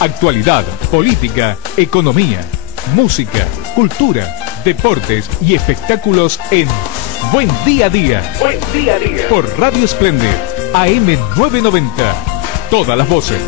Actualidad, política, economía, música, cultura, deportes y espectáculos en Buen Día a Día. Buen Día a Día. Por Radio Splendid, AM 990. Todas las voces.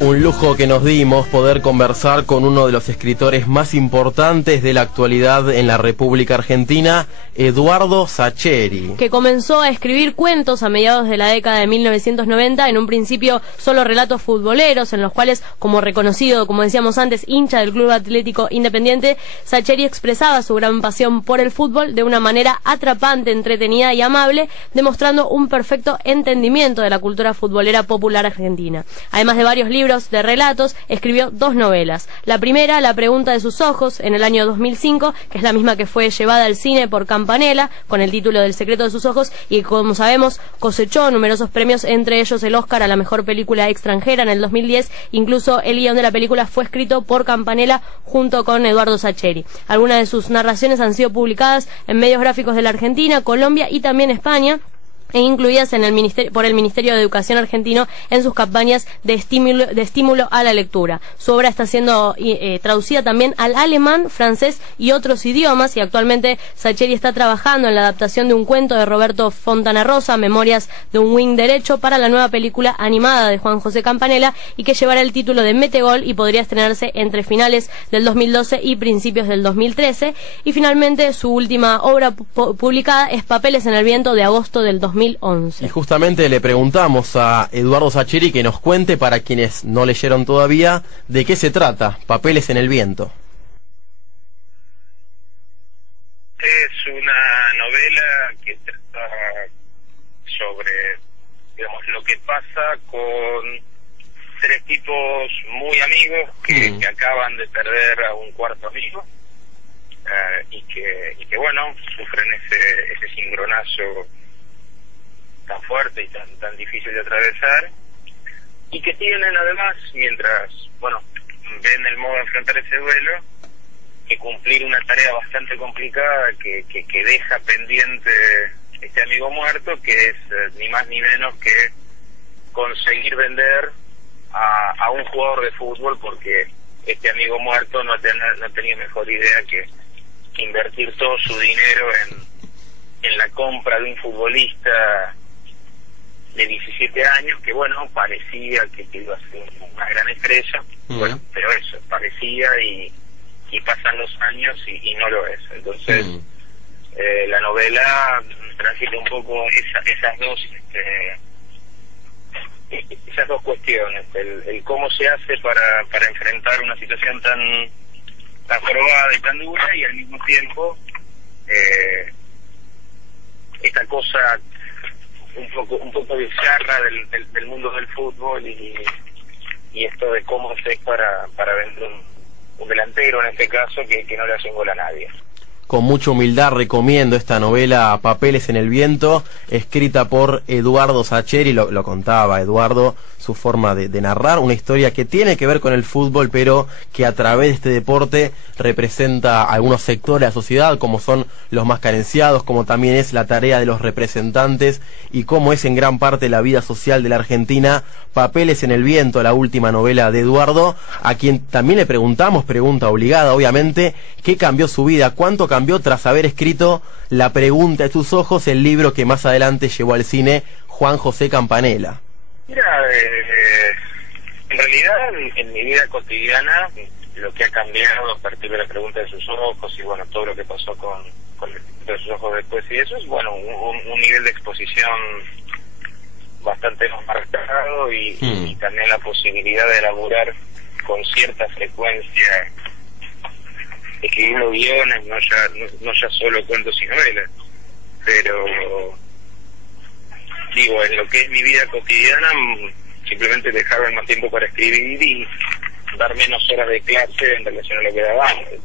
Un lujo que nos dimos poder conversar con uno de los escritores más importantes de la actualidad en la República Argentina, Eduardo Sacheri. Que comenzó a escribir cuentos a mediados de la década de 1990, en un principio solo relatos futboleros, en los cuales, como reconocido, como decíamos antes, hincha del Club Atlético Independiente, Sacheri expresaba su gran pasión por el fútbol de una manera atrapante, entretenida y amable, demostrando un perfecto entendimiento de la cultura futbolera popular argentina. Además de varios libros de relatos, escribió 2 novelas. La primera, La pregunta de sus ojos, en el año 2005, que es la misma que fue llevada al cine por Campanella, con el título del secreto de sus ojos, y como sabemos, cosechó numerosos premios, entre ellos el Oscar a la mejor película extranjera en el 2010. Incluso el guión de la película fue escrito por Campanella junto con Eduardo Sacheri. Algunas de sus narraciones han sido publicadas en medios gráficos de la Argentina, Colombia y también España, e incluidas en por el Ministerio de Educación argentino en sus campañas de estímulo a la lectura. Su obra está siendo traducida también al alemán, francés y otros idiomas, y actualmente Sacheri está trabajando en la adaptación de un cuento de Roberto Fontana Rosa, Memorias de un wing derecho, para la nueva película animada de Juan José Campanella, y que llevará el título de Metegol y podría estrenarse entre finales del 2012 y principios del 2013. Y finalmente su última obra publicada es Papeles en el viento, de agosto del 2011. Y justamente le preguntamos a Eduardo Sacheri que nos cuente, para quienes no leyeron todavía, de qué se trata Papeles en el viento. Es una novela que trata sobre, digamos, lo que pasa con 3 tipos muy amigos que acaban de perder a un cuarto amigo, y que bueno, sufren ese cimbronazo tan fuerte y tan difícil de atravesar, y que tienen además, mientras, bueno, ven el modo de enfrentar ese duelo, que cumplir una tarea bastante complicada que deja pendiente este amigo muerto, que es ni más ni menos que conseguir vender a un jugador de fútbol, porque este amigo muerto no tenía mejor idea que invertir todo su dinero en la compra de un futbolista de 17 años, que bueno, parecía que iba a ser una gran estrella, bueno, pero eso, parecía, y pasan los años y no lo es. Entonces, la novela transita un poco esas dos cuestiones, el cómo se hace para enfrentar una situación tan probada y tan dura, y al mismo tiempo esta cosa un poco bizarra del mundo del fútbol, y esto de cómo hacer para vender un delantero, en este caso, que no le hace un gol a nadie. Con mucha humildad recomiendo esta novela Papeles en el viento, escrita por Eduardo Sacheri. Lo contaba Eduardo, su forma de narrar una historia que tiene que ver con el fútbol, pero que a través de este deporte representa a algunos sectores de la sociedad, como son los más carenciados, como también es la tarea de los representantes, y cómo es en gran parte la vida social de la Argentina. Papeles en el viento, la última novela de Eduardo, a quien también le preguntamos, pregunta obligada obviamente, ¿qué cambió su vida? ¿Cuánto cambió tras haber escrito La pregunta de sus ojos, el libro que más adelante llevó al cine Juan José Campanella? Mira, en realidad en mi vida cotidiana, lo que ha cambiado a partir de La pregunta de sus ojos, y bueno, todo lo que pasó con de sus ojos después, y eso es, bueno, un nivel de exposición bastante más marcado, y también la posibilidad de elaborar con cierta frecuencia, escribiendo guiones, no ya solo cuentos y novelas, pero digo, en lo que es mi vida cotidiana, simplemente dejaba más tiempo para escribir, dar menos horas de clase en relación a lo que daba antes.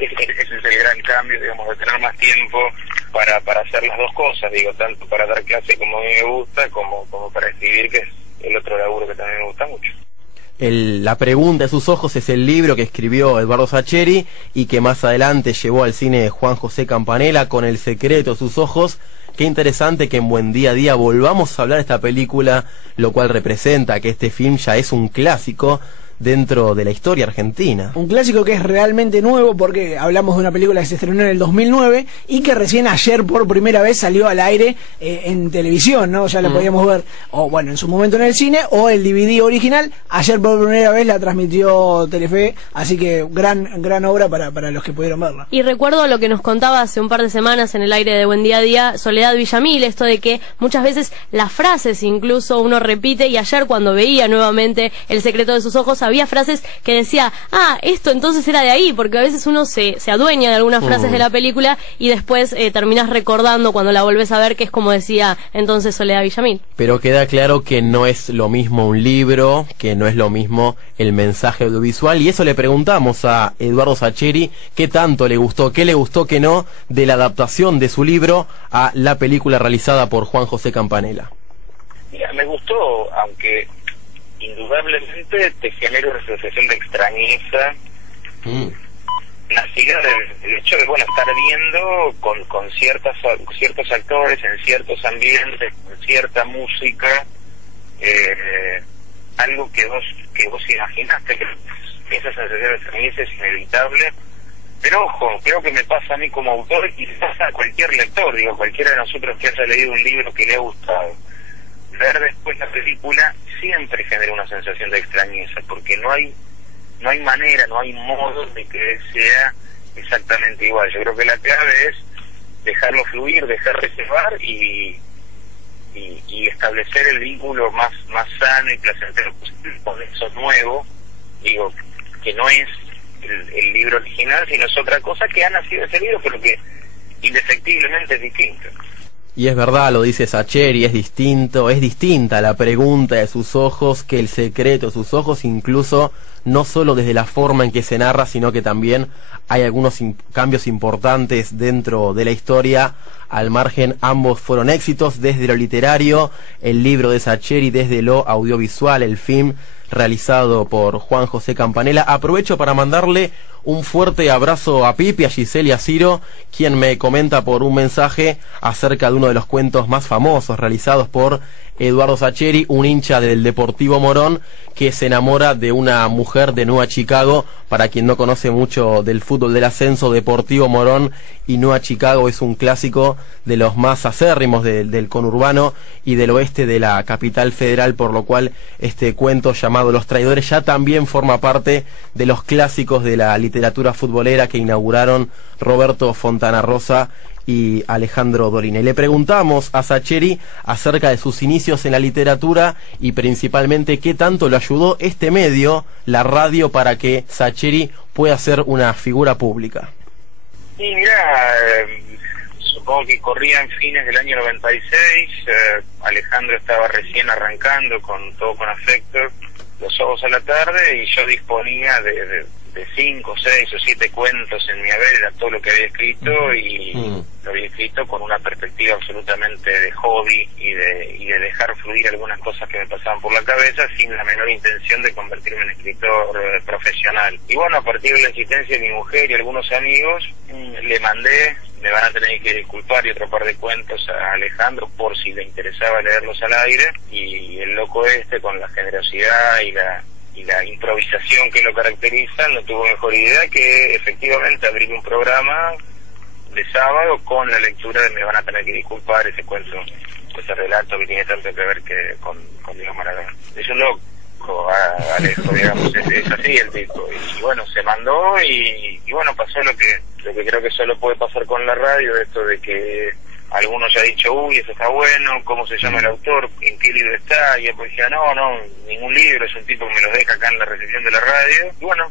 Ese es el gran cambio, digamos, de tener más tiempo para hacer las dos cosas, digo, tanto para dar clase como a mí me gusta, como para escribir, que es el otro laburo que también me gusta mucho. La pregunta de sus ojos es el libro que escribió Eduardo Sacheri y que más adelante llevó al cine Juan José Campanella con El secreto de sus ojos. Qué interesante que en Buen Día a Día volvamos a hablar de esta película, lo cual representa que este film ya es un clásico dentro de la historia argentina. Un clásico que es realmente nuevo, porque hablamos de una película que se estrenó en el 2009 y que recién ayer por primera vez salió al aire en televisión, ¿no? Ya la podíamos ver, o bueno, en su momento en el cine, o el DVD original. Ayer por primera vez la transmitió Telefe, así que gran obra para los que pudieron verla. Y recuerdo lo que nos contaba hace un par de semanas en el aire de Buen Día a Día Soledad Villamil, esto de que muchas veces las frases incluso uno repite, y ayer cuando veía nuevamente El secreto de sus ojos había frases que decía, esto entonces era de ahí, porque a veces uno se adueña de algunas frases de la película y después terminás recordando cuando la volvés a ver, que es como decía entonces Soledad Villamil. Pero queda claro que no es lo mismo un libro, que no es lo mismo el mensaje audiovisual, y eso le preguntamos a Eduardo Sacheri, qué tanto le gustó, qué le gustó, qué no, de la adaptación de su libro a la película realizada por Juan José Campanella. Mira, me gustó, aunque indudablemente te genera una sensación de extrañeza nacida del hecho de, bueno, estar viendo con ciertos actores en ciertos ambientes, con cierta música, algo que vos imaginaste, que esa sensación de extrañeza es inevitable. Pero ojo, creo que me pasa a mí como autor y le pasa a cualquier lector, digo, cualquiera de nosotros que haya leído un libro que le ha gustado. Ver después la película siempre genera una sensación de extrañeza, porque no hay manera, no hay modo de que sea exactamente igual. Yo creo que la clave es dejarlo fluir, dejar reservar y establecer el vínculo más sano y placentero posible con eso nuevo, digo, que no es el libro original, sino es otra cosa que ha nacido ese libro, pero que indefectiblemente es distinto. Y es verdad, lo dice Sacheri, es distinta la pregunta de sus ojos que El secreto de sus ojos, incluso no solo desde la forma en que se narra, sino que también hay algunos cambios importantes dentro de la historia. Al margen, ambos fueron éxitos, desde lo literario, el libro de Sacheri, desde lo audiovisual, el film realizado por Juan José Campanella. Aprovecho para mandarle un fuerte abrazo a Pipi, a Giselle y a Ciro, quien me comenta por un mensaje acerca de uno de los cuentos más famosos realizados por Eduardo Sacheri, un hincha del Deportivo Morón que se enamora de una mujer de Nueva Chicago. Para quien no conoce mucho del fútbol del ascenso, Deportivo Morón y Nueva Chicago es un clásico de los más acérrimos del conurbano y del oeste de la capital federal, por lo cual este cuento llamado Los Traidores ya también forma parte de los clásicos de la literatura futbolera que inauguraron Roberto Fontana Rosa y Alejandro Dolina. Y le preguntamos a Sacheri acerca de sus inicios en la literatura y principalmente qué tanto lo ayudó este medio, la radio, para que Sacheri pueda ser una figura pública. Y mira, supongo que corrían fines del año 96, Alejandro estaba recién arrancando con Todo con Afecto, Los Ojos a la Tarde, y yo disponía de 5, 6 o 7 cuentos en mi haber, era todo lo que había escrito, y lo había escrito con una perspectiva absolutamente de hobby y de dejar fluir algunas cosas que me pasaban por la cabeza sin la menor intención de convertirme en escritor profesional. Y bueno, a partir de la insistencia de mi mujer y algunos amigos, le mandé, me van a tener que disculpar, y otro par de cuentos a Alejandro por si le interesaba leerlos al aire, y el loco con la generosidad y la improvisación que lo caracteriza, no tuvo mejor idea que efectivamente abrir un programa de sábado con la lectura de Me van a tener que disculpar, ese cuento, ese relato que tiene tanto que ver con Diego Maradona. Es un loco, Alejo, digamos, es así el tipo. Y bueno, se mandó y bueno, pasó lo que creo que solo puede pasar con la radio, esto de que algunos ya han dicho, uy, eso está bueno, ¿cómo se llama el autor? ¿En qué libro está? Y después decía, no, ningún libro, es un tipo que me los deja acá en la recepción de la radio. Y bueno,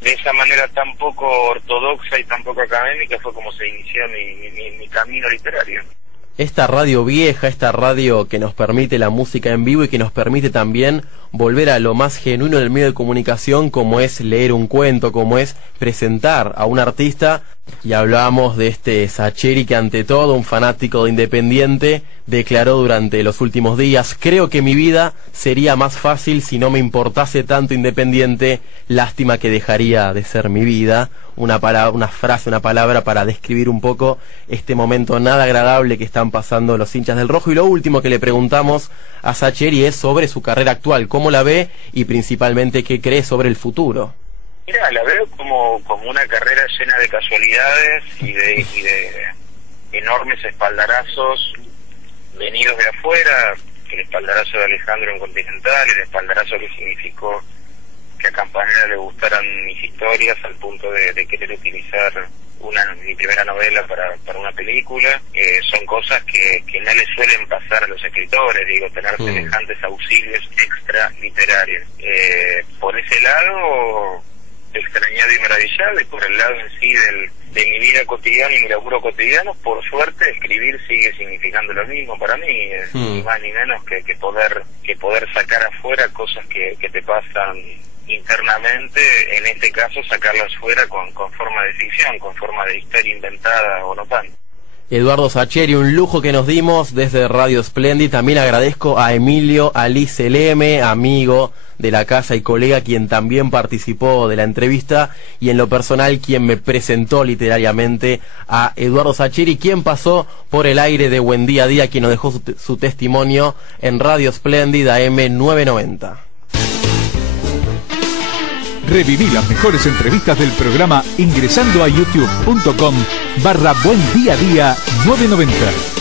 de esa manera tan poco ortodoxa y tan poco académica fue como se inició mi camino literario. Esta radio vieja, esta radio que nos permite la música en vivo y que nos permite también volver a lo más genuino del medio de comunicación, como es leer un cuento, como es presentar a un artista. Y hablábamos de este Sacheri, que ante todo, un fanático de Independiente, declaró durante los últimos días: creo que mi vida sería más fácil si no me importase tanto Independiente, lástima que dejaría de ser mi vida. Una frase, una palabra para describir un poco este momento nada agradable que están pasando los hinchas del Rojo. Y lo último que le preguntamos a Sacheri es sobre su carrera actual, cómo la ve y principalmente qué cree sobre el futuro. Mira, la veo como una carrera llena de casualidades y de enormes espaldarazos venidos de afuera. El espaldarazo de Alejandro en Continental, el espaldarazo que significó que a Campanella le gustaran mis historias al punto de querer utilizar mi primera novela para una película. Son cosas que no le suelen pasar a los escritores, digo, tener semejantes auxilios extra literarios. Por ese lado, extrañado y maravillado, y por el lado en sí de mi vida cotidiana y mi laburo cotidiano, por suerte escribir sigue significando lo mismo para mí, ni más ni menos que poder sacar afuera cosas que te pasan internamente, en este caso sacarlas fuera con forma de ficción, con forma de historia inventada o no tanto. Eduardo Sacheri, un lujo que nos dimos desde Radio Splendid. También agradezco a Emilio Alice Leme, amigo de la casa y colega, quien también participó de la entrevista, y en lo personal quien me presentó literariamente a Eduardo Sacheri, quien pasó por el aire de Buen Día a Día, quien nos dejó su testimonio en Radio Splendid AM 990. Reviví las mejores entrevistas del programa ingresando a youtube.com/Buen Día a Día 990.